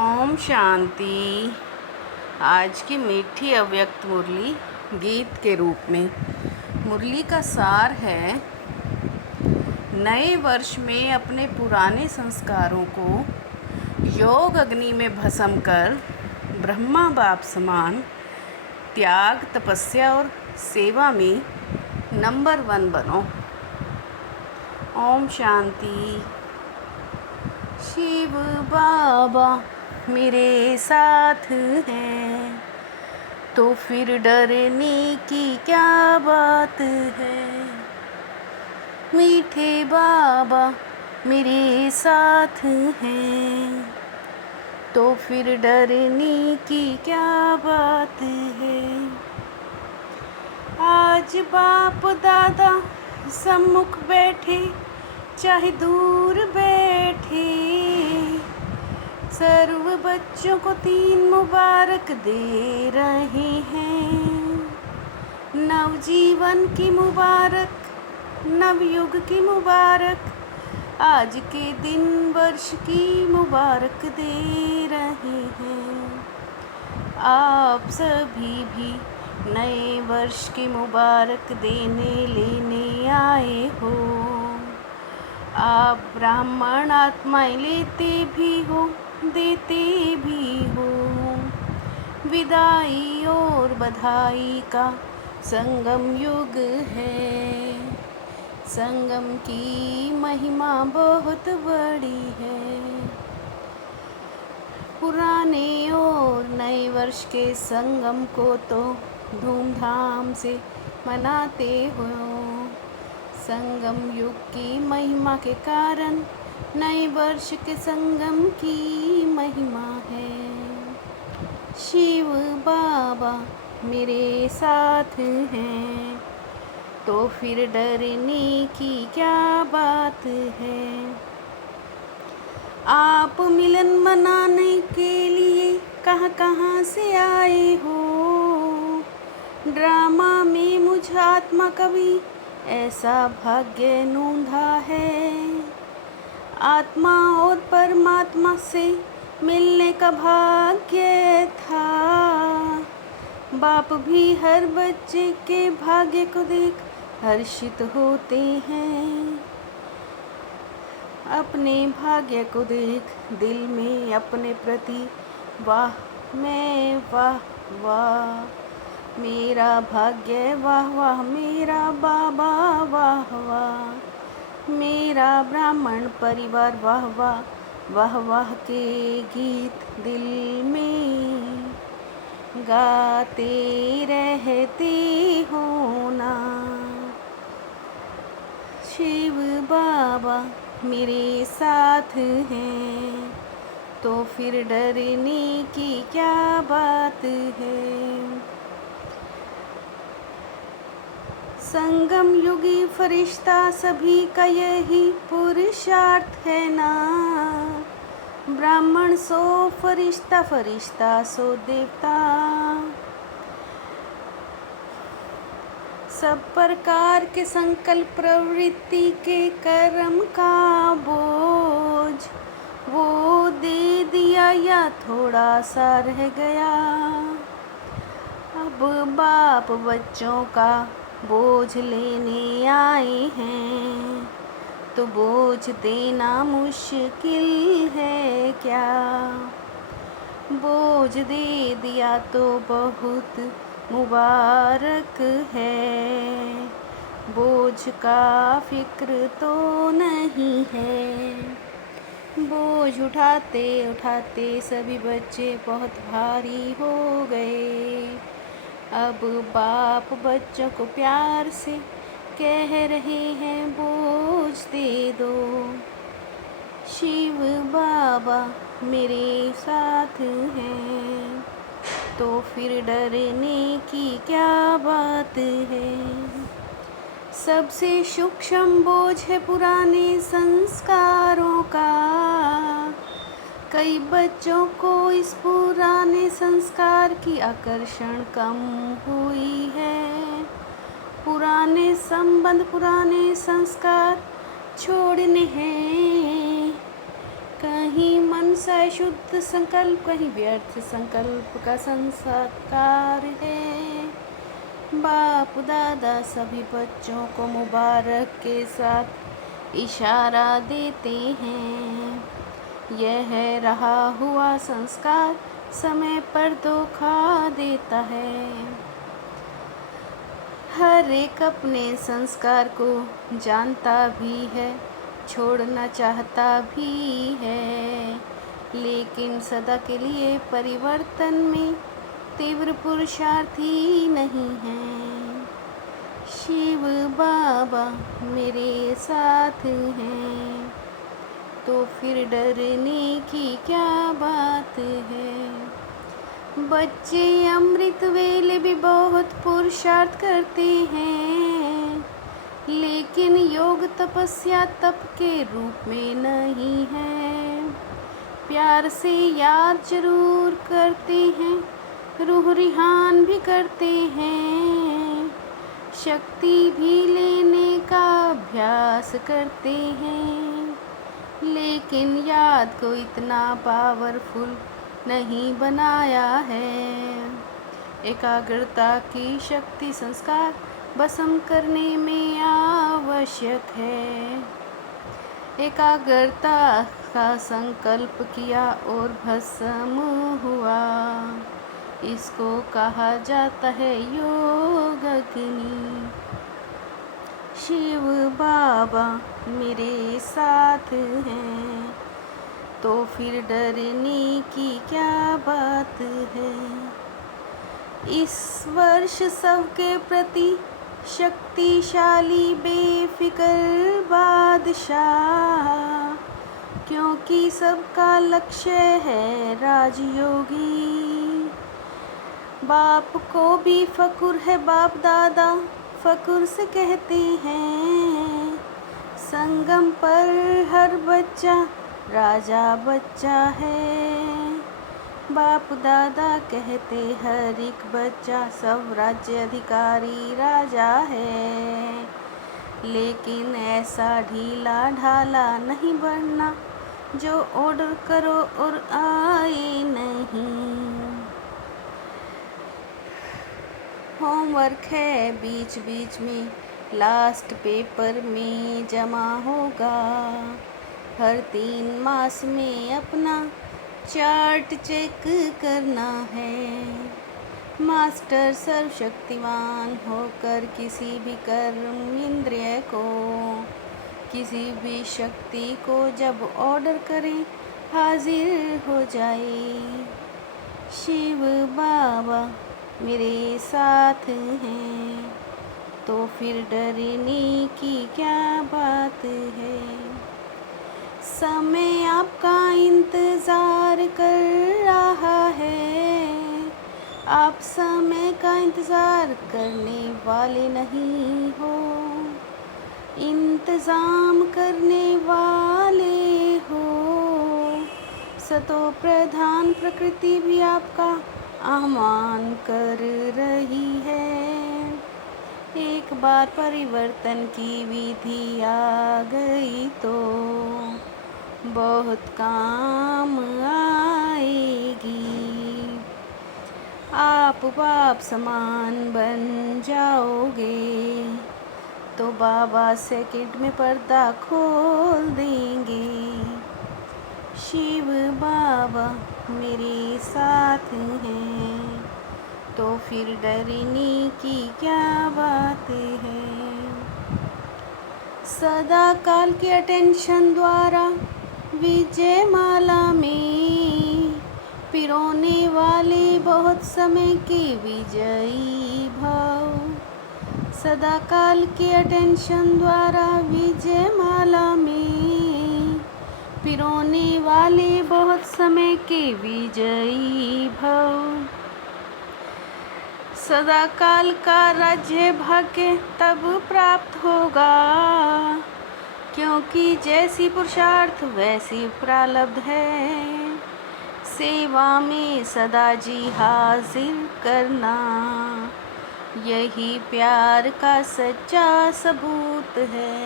ओम शांति। आज की मीठी अव्यक्त मुरली गीत के रूप में। मुरली का सार है, नए वर्ष में अपने पुराने संस्कारों को योग अग्नि में भस्म कर ब्रह्मा बाप समान त्याग, तपस्या और सेवा में नंबर 1 बनो। ओम शांति। शिव बाबा मेरे साथ हैं, तो फिर डरने की क्या बात है। मीठे बाबा मेरे साथ हैं, तो फिर डरने की क्या बात है। आज बाप दादा सम्मुख बैठे, चाहे दूर बैठे, सर्व बच्चों को 3 मुबारक दे रहे हैं। नवजीवन की मुबारक, नवयुग की मुबारक, आज के दिन वर्ष की मुबारक दे रहे हैं। आप सभी भी नए वर्ष की मुबारक देने लेने आए हो। आप ब्राह्मण आत्माएं लेते भी हो, देते भी हो। विदाई और बधाई का संगम युग है। संगम की महिमा बहुत बड़ी है। पुराने और नए वर्ष के संगम को तो धूमधाम से मनाते हो। संगम युग की महिमा के कारण नए वर्ष के संगम की महिमा है। शिव बाबा मेरे साथ हैं, तो फिर डरने की क्या बात है। आप मिलन मनाने के लिए कहाँ कहाँ से आए हो। ड्रामा में मुझ आत्मा कभी ऐसा भाग्य नूंधा है। आत्मा और परमात्मा से मिलने का भाग्य था। बाप भी हर बच्चे के भाग्य को देख हर्षित होते हैं। अपने भाग्य को देख दिल में अपने प्रति वाह मैं वाह वाह, मेरा भाग्य वाह वाह, मेरा बाबा वाह वाह, मेरा ब्राह्मण परिवार वाह वाह, वाह वाह के गीत दिल में गाते रहते हो ना। शिव बाबा मेरे साथ हैं, तो फिर डरने की क्या बात है। संगम युगी फरिश्ता सभी का यही पुरुषार्थ है ना। ब्राह्मण सो फरिश्ता, फरिश्ता सो देवता। सब प्रकार के संकल्प प्रवृत्ति के कर्म का बोझ वो दे दिया या थोड़ा सा रह गया। अब बाप बच्चों का बोझ लेने आए हैं, तो बोझ देना मुश्किल है क्या। बोझ दे दिया तो बहुत मुबारक है। बोझ का फिक्र तो नहीं है। बोझ उठाते उठाते सभी बच्चे बहुत भारी हो गए। अब बाप बच्चों को प्यार से कह रहे हैं बोझ दे दो। शिव बाबा मेरे साथ हैं, तो फिर डरने की क्या बात है। सबसे सूक्ष्म बोझ है पुराने संस्कारों का। कई बच्चों को इस पुराने संस्कार की आकर्षण कम हुई है। पुराने संबंध, पुराने संस्कार छोड़ने हैं। कहीं मन सा शुद्ध संकल्प, कहीं व्यर्थ संकल्प का संस्कार है। बाप दादा सभी बच्चों को मुबारक के साथ इशारा देते हैं। यह रहा हुआ संस्कार समय पर धोखा देता है। हर एक अपने संस्कार को जानता भी है, छोड़ना चाहता भी है, लेकिन सदा के लिए परिवर्तन में तीव्र पुरुषार्थी नहीं है। शिव बाबा मेरे साथ हैं, तो फिर डरने की क्या बात है। बच्चे अमृत वेले भी बहुत पुरुषार्थ करते हैं, लेकिन योग तपस्या तप के रूप में नहीं है। प्यार से याद जरूर करते हैं, रूह रिहान भी करते हैं, शक्ति भी लेने का अभ्यास करते हैं, लेकिन याद को इतना पावरफुल नहीं बनाया है। एकाग्रता की शक्ति संस्कार भस्म करने में आवश्यक है। एकाग्रता का संकल्प किया और भस्म हुआ, इसको कहा जाता है योग अग्नि। शिव बाबा मेरे साथ हैं, तो फिर डरने की क्या बात है। इस वर्ष सबके प्रति शक्तिशाली बेफिक्र बादशाह, क्योंकि सबका लक्ष्य है राजयोगी। बाप को भी फक्र है, बाप दादा फक्र से कहते हैं, संगम पर हर बच्चा राजा बच्चा है। बाप दादा कहते हर एक बच्चा सब राज्य अधिकारी राजा है, लेकिन ऐसा ढीला ढाला नहीं बनना जो ऑर्डर करो और आए नहीं। होमवर्क है बीच बीच में, लास्ट पेपर में जमा होगा। हर 3 मास में अपना चार्ट चेक करना है। मास्टर सर्वशक्तिमान होकर किसी भी कर्म इंद्रिय को, किसी भी शक्ति को जब ऑर्डर करें हाजिर हो जाए। शिव बाबा मेरे साथ हैं, तो फिर डरने की क्या बात है। समय आपका इंतज़ार कर रहा है, आप समय का इंतज़ार करने वाले नहीं हो, इंतज़ाम करने वाले हो। सतो प्रधान प्रकृति भी आपका आह्वान कर रही है। एक बार परिवर्तन की विधि आ गई तो बहुत काम आएगी। आप बाप समान बन जाओगे, तो बाबा सेकंड में पर्दा खोल देंगे। शिव बाबा मेरे साथ हैं, तो फिर डरने की क्या बात है। सदा काल के अटेंशन द्वारा विजय माला में पिरोने वाले बहुत समय के विजयी भाव। सदा काल के अटेंशन द्वारा विजय माला में पिरोने वाले बहुत समय के विजयी भाव। सदा काल का राज्य भाग्य तब प्राप्त होगा, क्योंकि जैसी पुरुषार्थ वैसी प्रारब्ध है। सेवा में सदा जी हाजिर करना, यही प्यार का सच्चा सबूत है।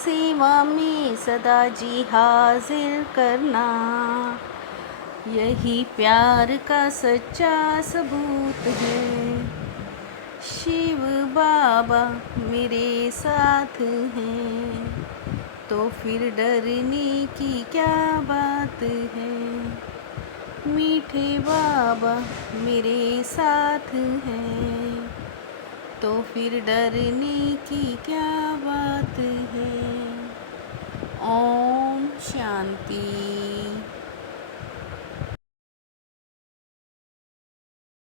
सेवा में सदा जी हाजिर करना, यही प्यार का सच्चा सबूत है। शिव बाबा मेरे साथ हैं, तो फिर डरने की क्या बात है। मीठे बाबा मेरे साथ हैं, तो फिर डरने की क्या बात है। ओम शांति।